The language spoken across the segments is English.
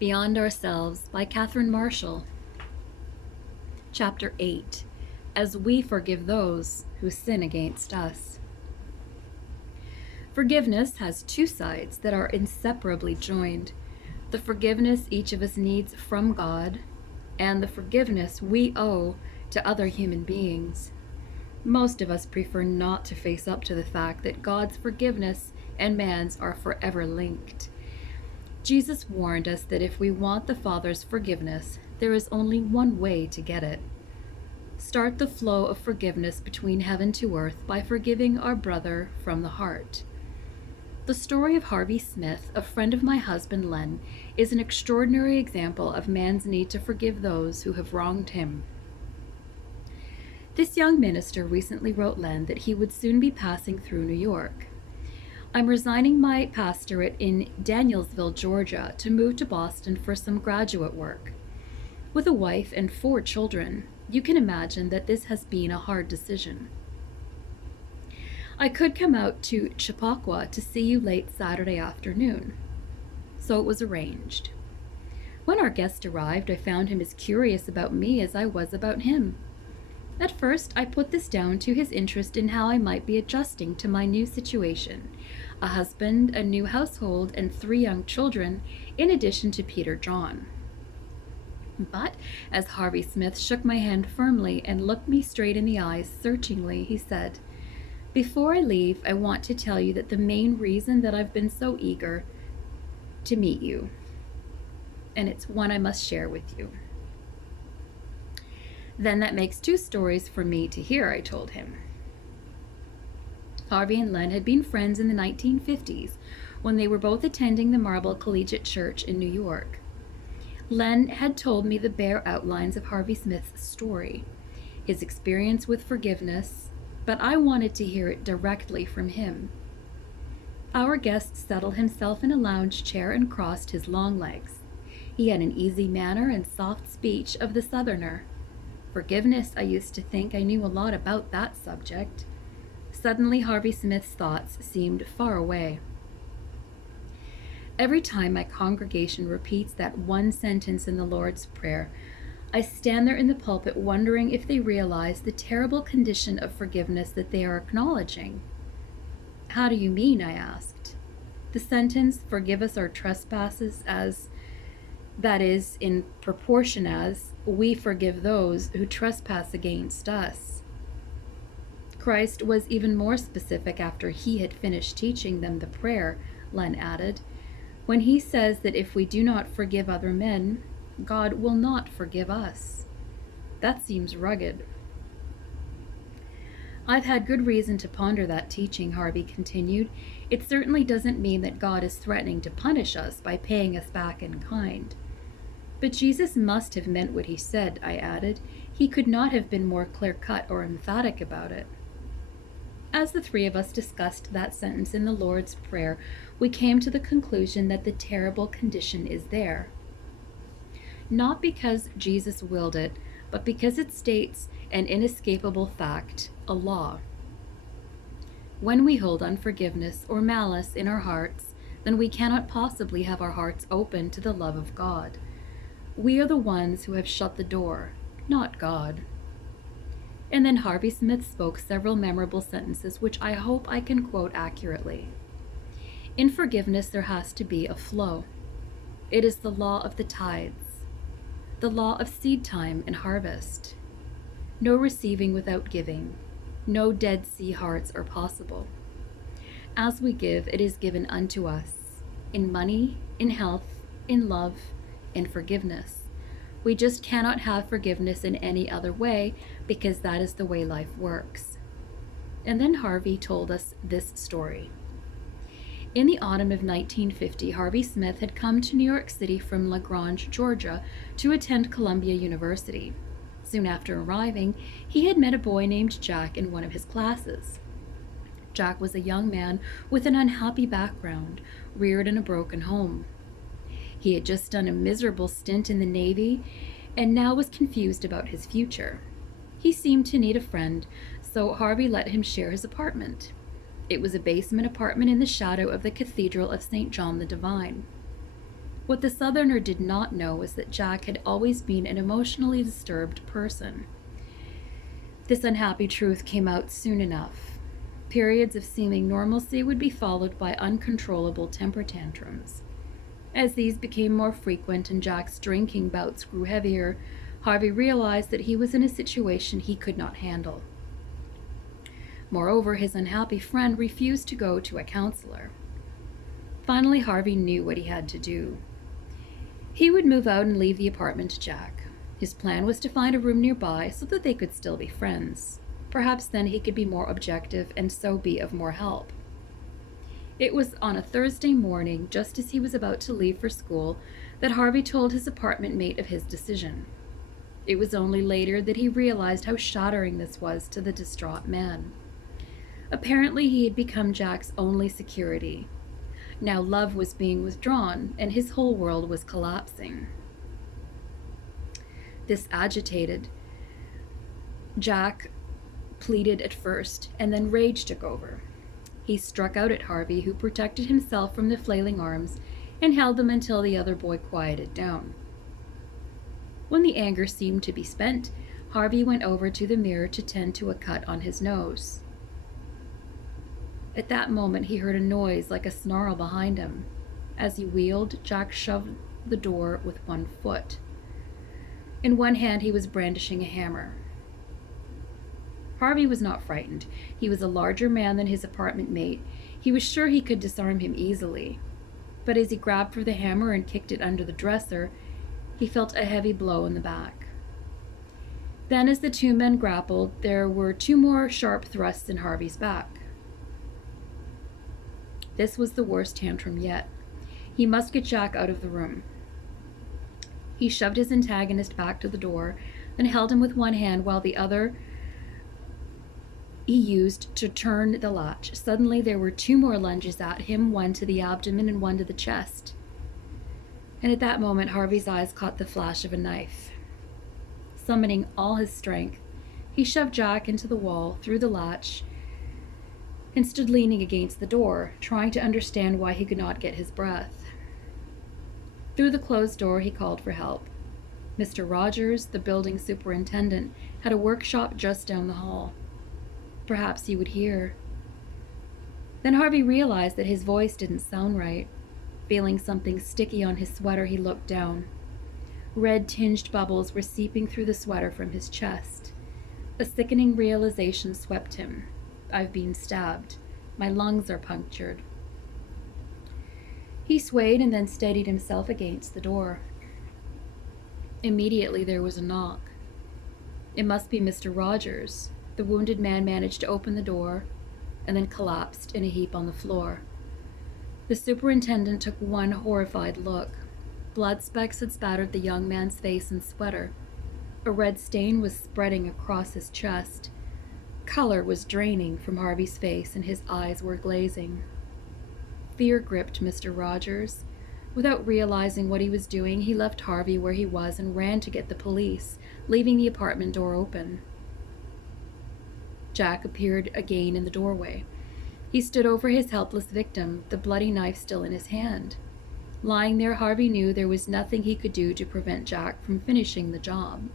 Beyond Ourselves by Catherine Marshall. Chapter 8. As we forgive those who sin against us. Forgiveness has two sides that are inseparably joined: the forgiveness each of us needs from God, and the forgiveness we owe to other human beings. Most of us prefer not to face up to the fact that God's forgiveness and man's are forever linked. Jesus warned us that if we want the Father's forgiveness, there is only one way to get it. Start the flow of forgiveness between heaven to earth by forgiving our brother from the heart. The story of Harvey Smith, a friend of my husband Len, is an extraordinary example of man's need to forgive those who have wronged him. This young minister recently wrote Len that he would soon be passing through New York. I'm resigning my pastorate in Danielsville, Georgia, to move to Boston for some graduate work. With a wife and 4 children, you can imagine that this has been a hard decision. I could come out to Chappaqua to see you late Saturday afternoon. So it was arranged. When our guest arrived, I found him as curious about me as I was about him. At first, I put this down to his interest in how I might be adjusting to my new situation: a husband, a new household, and 3 young children, in addition to Peter John. But as Harvey Smith shook my hand firmly and looked me straight in the eyes searchingly, he said, "Before I leave, I want to tell you that the main reason that I've been so eager to meet you, and it's one I must share with you." "Then that makes 2 stories for me to hear," I told him. Harvey and Len had been friends in the 1950s when they were both attending the Marble Collegiate Church in New York. Len had told me the bare outlines of Harvey Smith's story, his experience with forgiveness, but I wanted to hear it directly from him. Our guest settled himself in a lounge chair and crossed his long legs. He had an easy manner and soft speech of the Southerner. Forgiveness, I used to think I knew a lot about that subject. Suddenly, Harvey Smith's thoughts seemed far away. Every time my congregation repeats that one sentence in the Lord's Prayer, I stand there in the pulpit wondering if they realize the terrible condition of forgiveness that they are acknowledging. "How do you mean?" I asked. "The sentence, 'Forgive us our trespasses that is, in proportion as we forgive those who trespass against us.'" Christ was even more specific after he had finished teaching them the prayer, Len added, when he says that if we do not forgive other men, God will not forgive us. That seems rugged. "I've had good reason to ponder that teaching," Harvey continued. "It certainly doesn't mean that God is threatening to punish us by paying us back in kind. But Jesus must have meant what he said," I added. "He could not have been more clear-cut or emphatic about it." As the 3 of us discussed that sentence in the Lord's Prayer, we came to the conclusion that the terrible condition is there. Not because Jesus willed it, but because it states an inescapable fact, a law. When we hold unforgiveness or malice in our hearts, then we cannot possibly have our hearts open to the love of God. We are the ones who have shut the door, not God. And then Harvey Smith spoke several memorable sentences which I hope I can quote accurately. In forgiveness, there has to be a flow. It is the law of the tides, the law of seed time and harvest. No receiving without giving. No Dead Sea hearts are possible. As we give, it is given unto us, in money, in health, in love, in forgiveness. We just cannot have forgiveness in any other way because that is the way life works. And then Harvey told us this story. In the autumn of 1950, Harvey Smith had come to New York City from La Grange, Georgia, to attend Columbia University. Soon after arriving, he had met a boy named Jack in one of his classes. Jack was a young man with an unhappy background, reared in a broken home. He had just done a miserable stint in the Navy and now was confused about his future. He seemed to need a friend, so Harvey let him share his apartment. It was a basement apartment in the shadow of the Cathedral of St. John the Divine. What the Southerner did not know was that Jack had always been an emotionally disturbed person. This unhappy truth came out soon enough. Periods of seeming normalcy would be followed by uncontrollable temper tantrums. As these became more frequent and Jack's drinking bouts grew heavier, Harvey realized that he was in a situation he could not handle. Moreover, his unhappy friend refused to go to a counselor. Finally, Harvey knew what he had to do. He would move out and leave the apartment to Jack. His plan was to find a room nearby so that they could still be friends. Perhaps then he could be more objective and so be of more help. It was on a Thursday morning, just as he was about to leave for school, that Harvey told his apartment mate of his decision. It was only later that he realized how shattering this was to the distraught man. Apparently, he had become Jack's only security. Now love was being withdrawn, and his whole world was collapsing. This agitated Jack pleaded at first, and then rage took over. He struck out at Harvey, who protected himself from the flailing arms and held them until the other boy quieted down. When the anger seemed to be spent, Harvey went over to the mirror to tend to a cut on his nose. At that moment, he heard a noise like a snarl behind him. As he wheeled, Jack shoved the door with one foot. In one hand, he was brandishing a hammer. Harvey was not frightened. He was a larger man than his apartment mate. He was sure he could disarm him easily. But as he grabbed for the hammer and kicked it under the dresser, he felt a heavy blow in the back. Then, as the two men grappled, there were two more sharp thrusts in Harvey's back. This was the worst tantrum yet. He must get Jack out of the room. He shoved his antagonist back to the door, then held him with one hand while the other he used to turn the latch. Suddenly there were two more lunges at him, one to the abdomen and one to the chest. And at that moment, Harvey's eyes caught the flash of a knife. Summoning all his strength, he shoved Jack into the wall, through the latch, and stood leaning against the door, trying to understand why he could not get his breath. Through the closed door, he called for help. Mr. Rogers, the building superintendent, had a workshop just down the hall. Perhaps he would hear. Then Harvey realized that his voice didn't sound right. Feeling something sticky on his sweater, he looked down. Red-tinged bubbles were seeping through the sweater from his chest. A sickening realization swept him. I've been stabbed. My lungs are punctured. He swayed and then steadied himself against the door. Immediately there was a knock. It must be Mr. Rogers. The wounded man managed to open the door and then collapsed in a heap on the floor. The superintendent took one horrified look. Blood specks had spattered the young man's face and sweater. A red stain was spreading across his chest. Color was draining from Harvey's face and his eyes were glazing. Fear gripped Mr. Rogers. Without realizing what he was doing, he left Harvey where he was and ran to get the police, leaving the apartment door open. Jack appeared again in the doorway. He stood over his helpless victim, the bloody knife still in his hand. Lying there, Harvey knew there was nothing he could do to prevent Jack from finishing the job.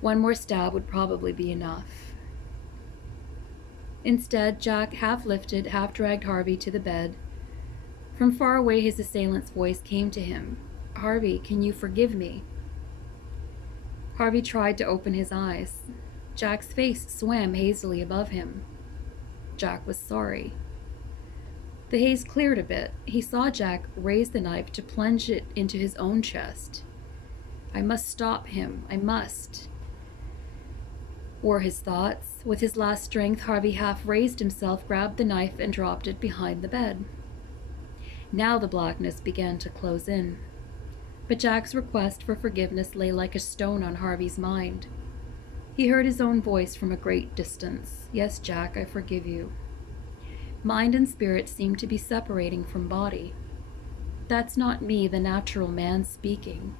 One more stab would probably be enough. Instead, Jack half-lifted, half-dragged Harvey to the bed. From far away, his assailant's voice came to him. "Harvey, can you forgive me?" Harvey tried to open his eyes. Jack's face swam hazily above him. Jack was sorry. The haze cleared a bit. He saw Jack raise the knife to plunge it into his own chest. "I must stop him. I must," were his thoughts. With his last strength, Harvey half raised himself, grabbed the knife, and dropped it behind the bed. Now the blackness began to close in. But Jack's request for forgiveness lay like a stone on Harvey's mind. He heard his own voice from a great distance. "Yes, Jack, I forgive you." Mind and spirit seemed to be separating from body. "That's not me, the natural man, speaking.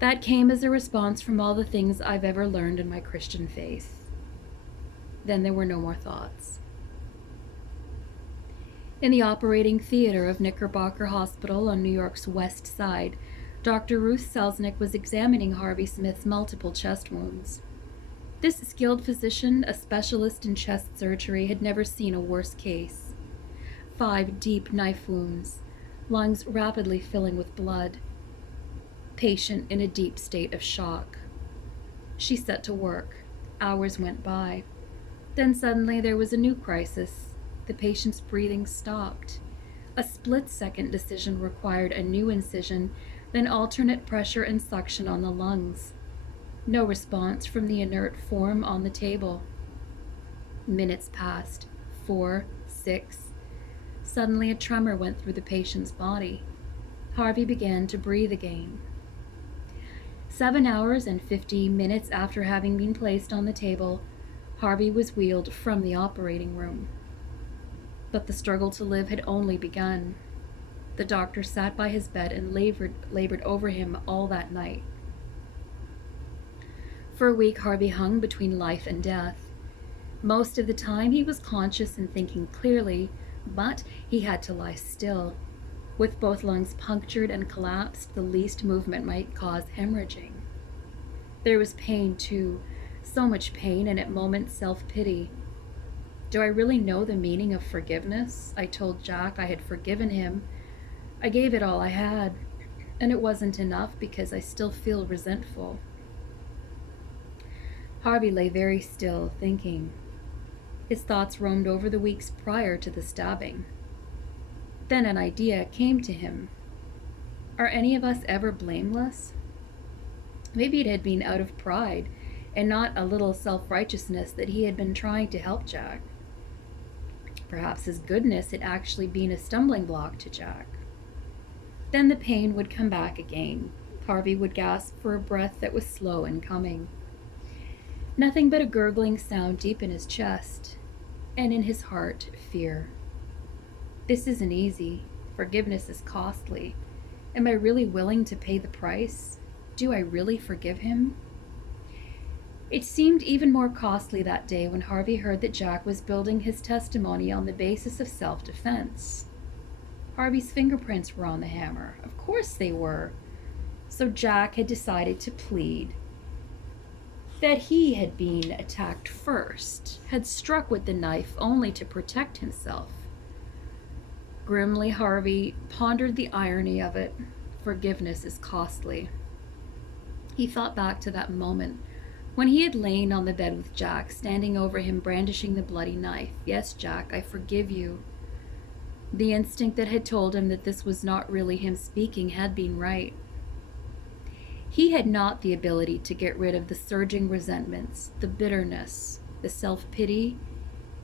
That came as a response from all the things I've ever learned in my Christian faith." Then there were no more thoughts. In the operating theater of Knickerbocker Hospital on New York's West Side, Dr. Ruth Selznick was examining Harvey Smith's multiple chest wounds. This skilled physician, a specialist in chest surgery, had never seen a worse case. 5 deep knife wounds, lungs rapidly filling with blood. Patient in a deep state of shock. She set to work. Hours went by. Then suddenly there was a new crisis. The patient's breathing stopped. A split-second decision required a new incision, then alternate pressure and suction on the lungs. No response from the inert form on the table. Minutes passed. 4, 6. Suddenly a tremor went through the patient's body. Harvey began to breathe again. 7 hours and 50 minutes after having been placed on the table, Harvey was wheeled from the operating room. But the struggle to live had only begun. The doctor sat by his bed and labored over him all that night. For a week, Harvey hung between life and death. Most of the time, he was conscious and thinking clearly, but he had to lie still. With both lungs punctured and collapsed, the least movement might cause hemorrhaging. There was pain, too, so much pain, and at moments self-pity. Do I really know the meaning of forgiveness? I told Jack I had forgiven him. I gave it all I had, and it wasn't enough because I still feel resentful. Harvey lay very still, thinking. His thoughts roamed over the weeks prior to the stabbing. Then an idea came to him. Are any of us ever blameless? Maybe it had been out of pride and not a little self-righteousness that he had been trying to help Jack. Perhaps his goodness had actually been a stumbling block to Jack. Then the pain would come back again. Harvey would gasp for a breath that was slow in coming. Nothing but a gurgling sound deep in his chest, and in his heart, fear. This isn't easy. Forgiveness is costly. Am I really willing to pay the price? Do I really forgive him? It seemed even more costly that day when Harvey heard that Jack was building his testimony on the basis of self-defense. Harvey's fingerprints were on the hammer. Of course they were. So Jack had decided to plead that he had been attacked first, had struck with the knife only to protect himself. Grimly, Harvey pondered the irony of it. Forgiveness is costly. He thought back to that moment when he had lain on the bed with Jack, standing over him, brandishing the bloody knife. Yes, Jack, I forgive you. The instinct that had told him that this was not really him speaking had been right. He had not the ability to get rid of the surging resentments, the bitterness, the self-pity,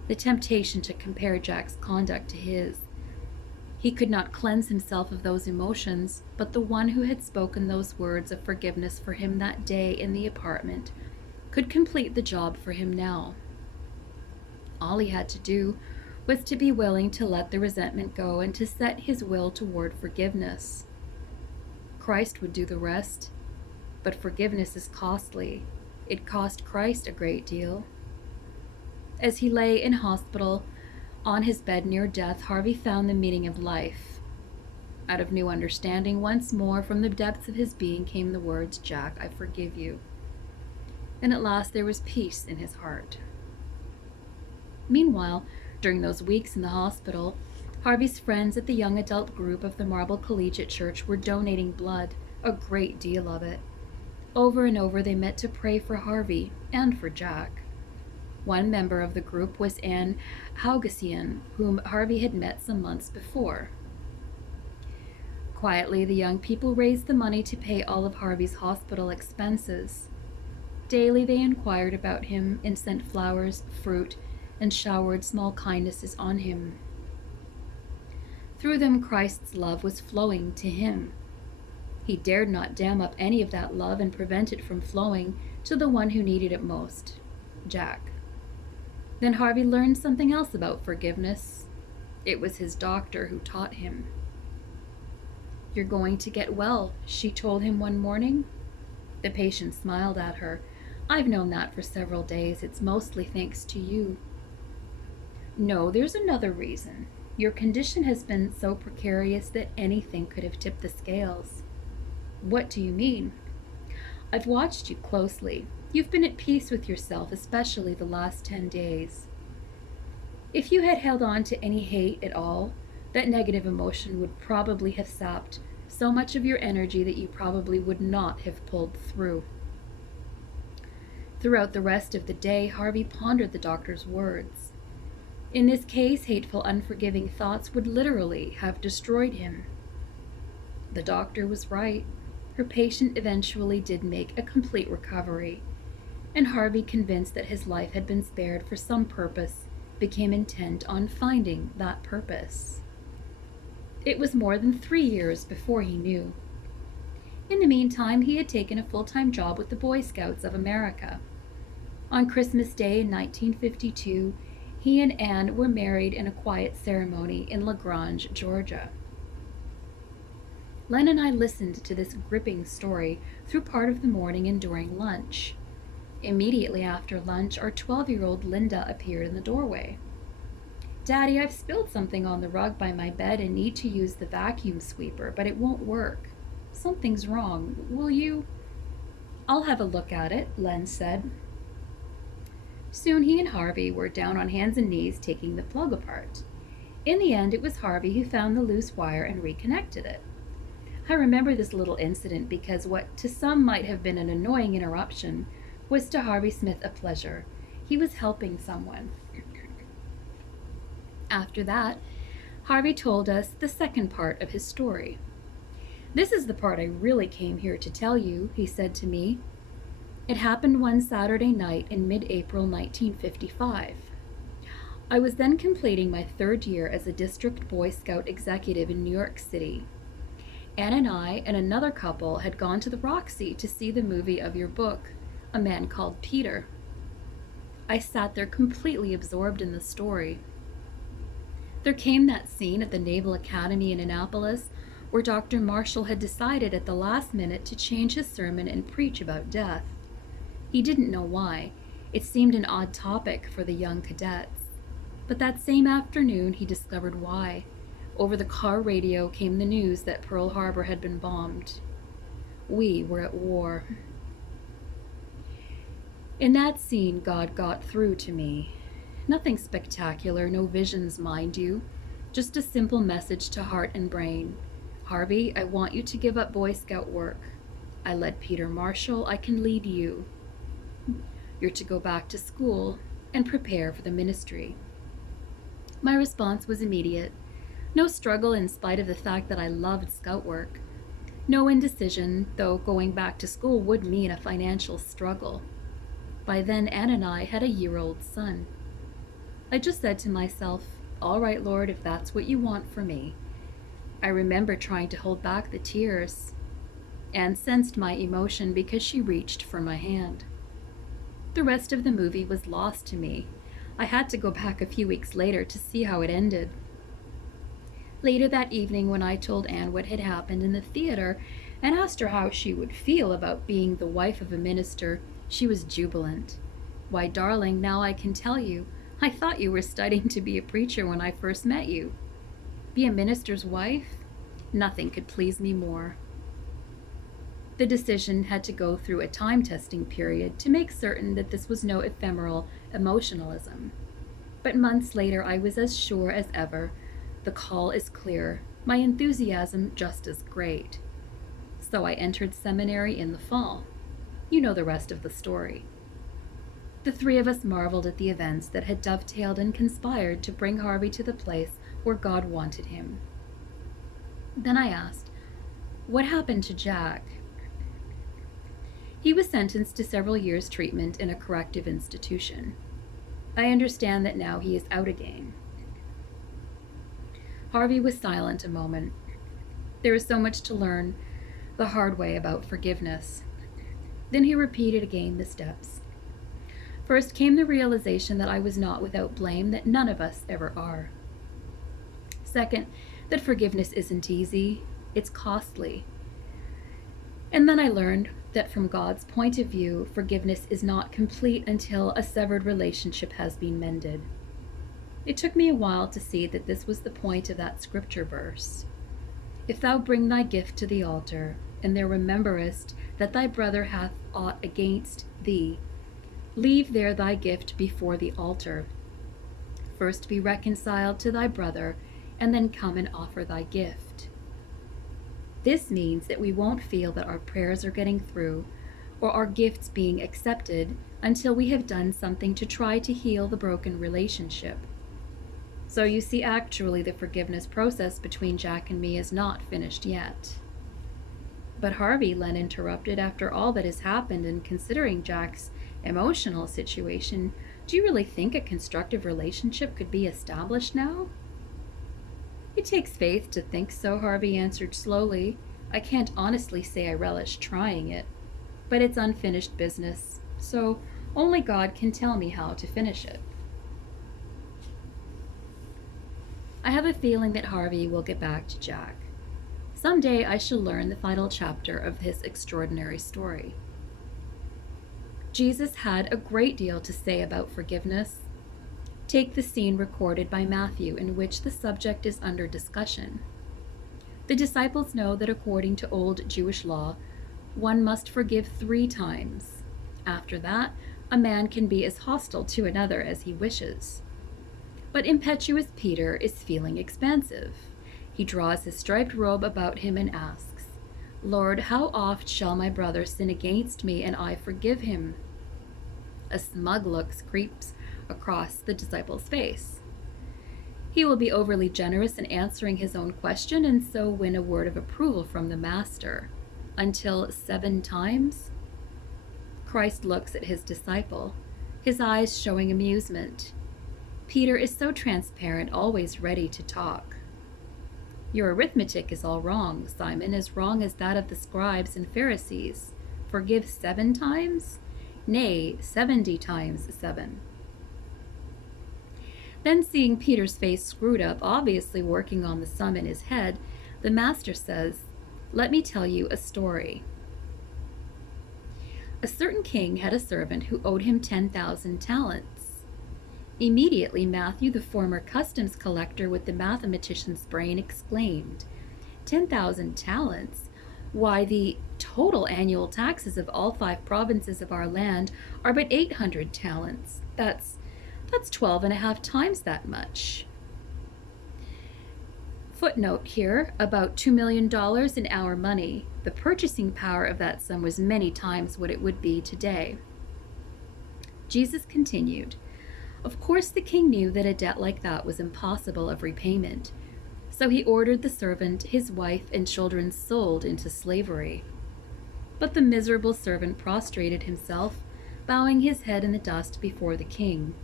the temptation to compare Jack's conduct to his. He could not cleanse himself of those emotions, but the one who had spoken those words of forgiveness for him that day in the apartment could complete the job for him now. All he had to do was to be willing to let the resentment go and to set his will toward forgiveness. Christ would do the rest, but forgiveness is costly. It cost Christ a great deal. As he lay in hospital, on his bed near death, Harvey found the meaning of life. Out of new understanding, once more from the depths of his being came the words, Jack, I forgive you. And at last there was peace in his heart. Meanwhile, during those weeks in the hospital, Harvey's friends at the young adult group of the Marble Collegiate Church were donating blood, a great deal of it. Over and over they met to pray for Harvey and for Jack. One member of the group was Anne Haugasian, whom Harvey had met some months before. Quietly, the young people raised the money to pay all of Harvey's hospital expenses. Daily they inquired about him and sent flowers, fruit, and showered small kindnesses on him. Through them, Christ's love was flowing to him. He dared not dam up any of that love and prevent it from flowing to the one who needed it most, Jack. Then Harvey learned something else about forgiveness. It was his doctor who taught him. You're going to get well, she told him one morning. The patient smiled at her. I've known that for several days. It's mostly thanks to you. No, there's another reason. Your condition has been so precarious that anything could have tipped the scales. What do you mean? I've watched you closely. You've been at peace with yourself, especially the last 10 days. If you had held on to any hate at all, that negative emotion would probably have sapped so much of your energy that you probably would not have pulled through. Throughout the rest of the day, Harvey pondered the doctor's words. In this case, hateful, unforgiving thoughts would literally have destroyed him. The doctor was right. Her patient eventually did make a complete recovery, and Harvey, convinced that his life had been spared for some purpose, became intent on finding that purpose. It was more than 3 years before he knew. In the meantime, he had taken a full-time job with the Boy Scouts of America. On Christmas Day in 1952, he and Anne were married in a quiet ceremony in LaGrange, Georgia. Len and I listened to this gripping story through part of the morning and during lunch. Immediately after lunch, our 12-year-old Linda appeared in the doorway. "Daddy, I've spilled something on the rug by my bed and need to use the vacuum sweeper, but it won't work. Something's wrong. Will you?" "I'll have a look at it," Len said. Soon he and Harvey were down on hands and knees taking the plug apart. In the end, it was Harvey who found the loose wire and reconnected it. I remember this little incident because what to some might have been an annoying interruption was to Harvey Smith a pleasure. He was helping someone. After that, Harvey told us the second part of his story. "This is the part I really came here to tell you," he said to me. "It happened one Saturday night in mid-April 1955. I was then completing my 3rd year as a district Boy Scout executive in New York City. Anne and I and another couple had gone to the Roxy to see the movie of your book, A Man Called Peter. I sat there completely absorbed in the story. There came that scene at the Naval Academy in Annapolis where Dr. Marshall had decided at the last minute to change his sermon and preach about death. He didn't know why. It seemed an odd topic for the young cadets. But that same afternoon he discovered why. Over the car radio came the news that Pearl Harbor had been bombed. We were at war. In that scene, God got through to me. Nothing spectacular, no visions, mind you. Just a simple message to heart and brain. Harvey, I want you to give up Boy Scout work. I led Peter Marshall, I can lead you. You're to go back to school and prepare for the ministry." My response was immediate. No struggle in spite of the fact that I loved scout work. No indecision, though going back to school would mean a financial struggle. By then, Anne and I had a year-old son. I just said to myself, "All right, Lord, if that's what you want for me." I remember trying to hold back the tears. Anne sensed my emotion because she reached for my hand. The rest of the movie was lost to me. I had to go back a few weeks later to see how it ended. Later that evening, when I told Anne what had happened in the theater and asked her how she would feel about being the wife of a minister, she was jubilant. "Why, darling, now I can tell you. I thought you were studying to be a preacher when I first met you. Be a minister's wife? Nothing could please me more." The decision had to go through a time testing period to make certain that this was no ephemeral emotionalism. But months later, I was as sure as ever. The call is clear, my enthusiasm just as great. So I entered seminary in the fall. You know the rest of the story. The 3 of us marveled at the events that had dovetailed and conspired to bring Harvey to the place where God wanted him. Then I asked, "What happened to Jack?" He was sentenced to several years' treatment in a corrective institution. I understand that now he is out again. Harvey was silent a moment. There is so much to learn the hard way about forgiveness. Then he repeated again the steps. First came the realization that I was not without blame, that none of us ever are. Second, that forgiveness isn't easy, it's costly. And then I learned that from God's point of view, forgiveness is not complete until a severed relationship has been mended. It took me a while to see that this was the point of that scripture verse. If thou bring thy gift to the altar, and there rememberest that thy brother hath aught against thee, leave there thy gift before the altar. First be reconciled to thy brother, and then come and offer thy gift. This means that we won't feel that our prayers are getting through or our gifts being accepted until we have done something to try to heal the broken relationship. So you see, actually, the forgiveness process between Jack and me is not finished yet. But Harvey, Len interrupted, after all that has happened and considering Jack's emotional situation, do you really think a constructive relationship could be established now? It takes faith to think so, Harvey answered slowly. I can't honestly say I relish trying it, but it's unfinished business, so only God can tell me how to finish it. I have a feeling that Harvey will get back to Jack. Someday I shall learn the final chapter of this extraordinary story. Jesus had a great deal to say about forgiveness. Take the scene recorded by Matthew in which the subject is under discussion. The disciples know that according to old Jewish law, one must forgive 3 times. After that, a man can be as hostile to another as he wishes. But impetuous Peter is feeling expansive. He draws his striped robe about him and asks, Lord, how oft shall my brother sin against me and I forgive him? A smug look creeps across the disciple's face. He will be overly generous in answering his own question and so win a word of approval from the master. Until 7 times? Christ looks at his disciple, his eyes showing amusement. Peter is so transparent, always ready to talk. Your arithmetic is all wrong, Simon, as wrong as that of the scribes and Pharisees. Forgive 7 times? Nay, 70 times 7. Then, seeing Peter's face screwed up, obviously working on the sum in his head, the master says, Let me tell you a story. A certain king had a servant who owed him 10,000 talents. Immediately, Matthew, the former customs collector with the mathematician's brain, exclaimed, 10,000 talents? Why, the total annual taxes of all 5 provinces of our land are but 800 talents. That's 12.5 times that much. Footnote here, about $2 million in our money. The purchasing power of that sum was many times what it would be today. Jesus continued, Of course the king knew that a debt like that was impossible of repayment, so he ordered the servant, his wife, and children sold into slavery. But the miserable servant prostrated himself, bowing his head in the dust before the king.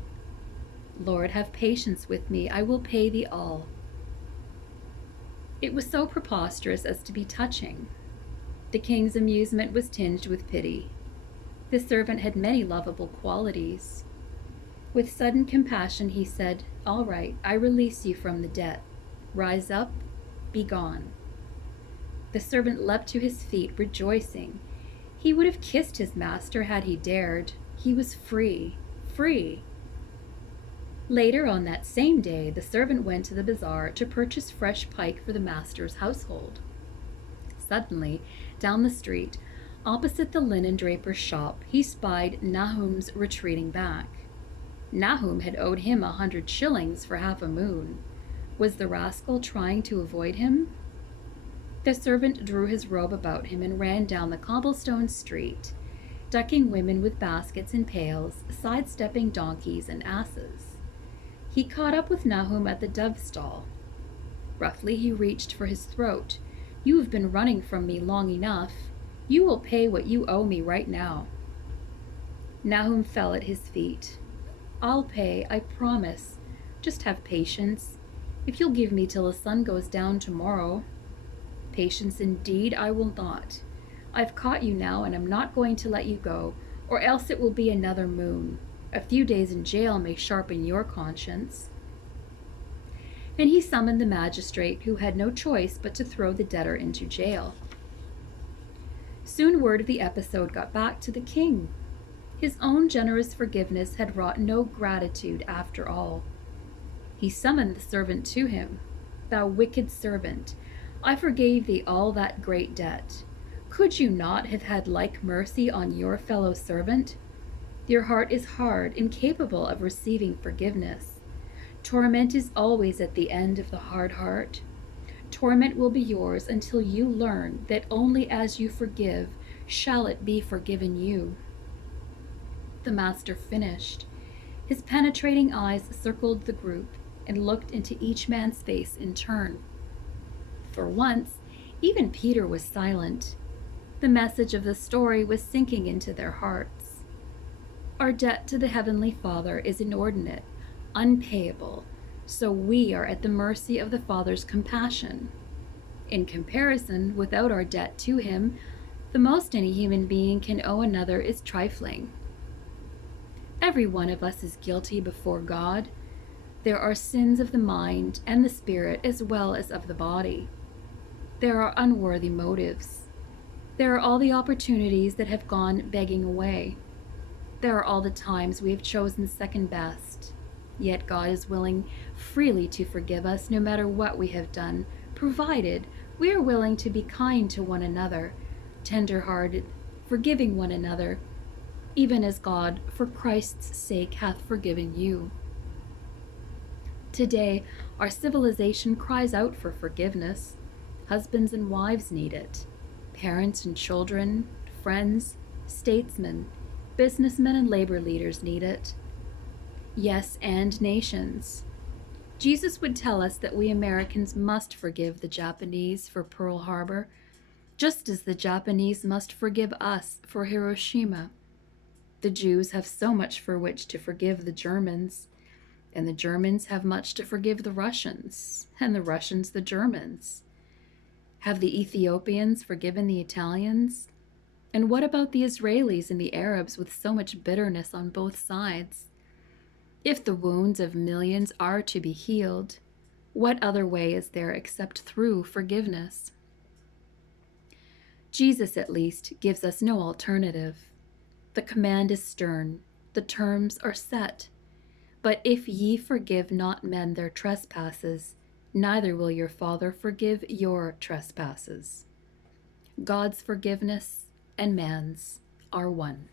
Lord, have patience with me, I will pay thee all. It was so preposterous as to be touching. The king's amusement was tinged with pity. The servant had many lovable qualities. With sudden compassion he said, All right, I release you from the debt. Rise up, be gone. The servant leapt to his feet, rejoicing. He would have kissed his master had he dared. He was free, free. Later on that same day, the servant went to the bazaar to purchase fresh pike for the master's household. Suddenly, down the street, opposite the linen draper's shop, he spied Nahum's retreating back. Nahum had owed him 100 shillings for half a moon. Was the rascal trying to avoid him? The servant drew his robe about him and ran down the cobblestone street, ducking women with baskets and pails, sidestepping donkeys and asses. He caught up with Nahum at the dove stall. Roughly he reached for his throat. You have been running from me long enough. You will pay what you owe me right now. Nahum fell at his feet. I'll pay, I promise. Just have patience. If you'll give me till the sun goes down tomorrow. Patience indeed, I will not. I've caught you now, and I'm not going to let you go, or else it will be another moon. A few days in jail may sharpen your conscience. And he summoned the magistrate, who had no choice but to throw the debtor into jail. Soon word of the episode got back to the king. His own generous forgiveness had wrought no gratitude after all. He summoned the servant to him. Thou wicked servant, I forgave thee all that great debt. Could you not have had like mercy on your fellow servant? Your heart is hard, incapable of receiving forgiveness. Torment is always at the end of the hard heart. Torment will be yours until you learn that only as you forgive shall it be forgiven you. The master finished. His penetrating eyes circled the group and looked into each man's face in turn. For once, even Peter was silent. The message of the story was sinking into their hearts. Our debt to the Heavenly Father is inordinate, unpayable, so we are at the mercy of the Father's compassion. In comparison, without our debt to Him, the most any human being can owe another is trifling. Every one of us is guilty before God. There are sins of the mind and the spirit as well as of the body. There are unworthy motives. There are all the opportunities that have gone begging away. There are all the times we have chosen second best. Yet God is willing freely to forgive us no matter what we have done, provided we are willing to be kind to one another, tender-hearted, forgiving one another, even as God, for Christ's sake, hath forgiven you. Today, our civilization cries out for forgiveness. Husbands and wives need it. Parents and children, friends, statesmen, businessmen and labor leaders need it. Yes, and nations. Jesus would tell us that we Americans must forgive the Japanese for Pearl Harbor, just as the Japanese must forgive us for Hiroshima. The Jews have so much for which to forgive the Germans, and the Germans have much to forgive the Russians, and the Russians the Germans. Have the Ethiopians forgiven the Italians? And what about the Israelis and the Arabs with so much bitterness on both sides? If the wounds of millions are to be healed, what other way is there except through forgiveness? Jesus, at least, gives us no alternative. The command is stern, the terms are set. But if ye forgive not men their trespasses, neither will your Father forgive your trespasses. God's forgiveness and man's are one.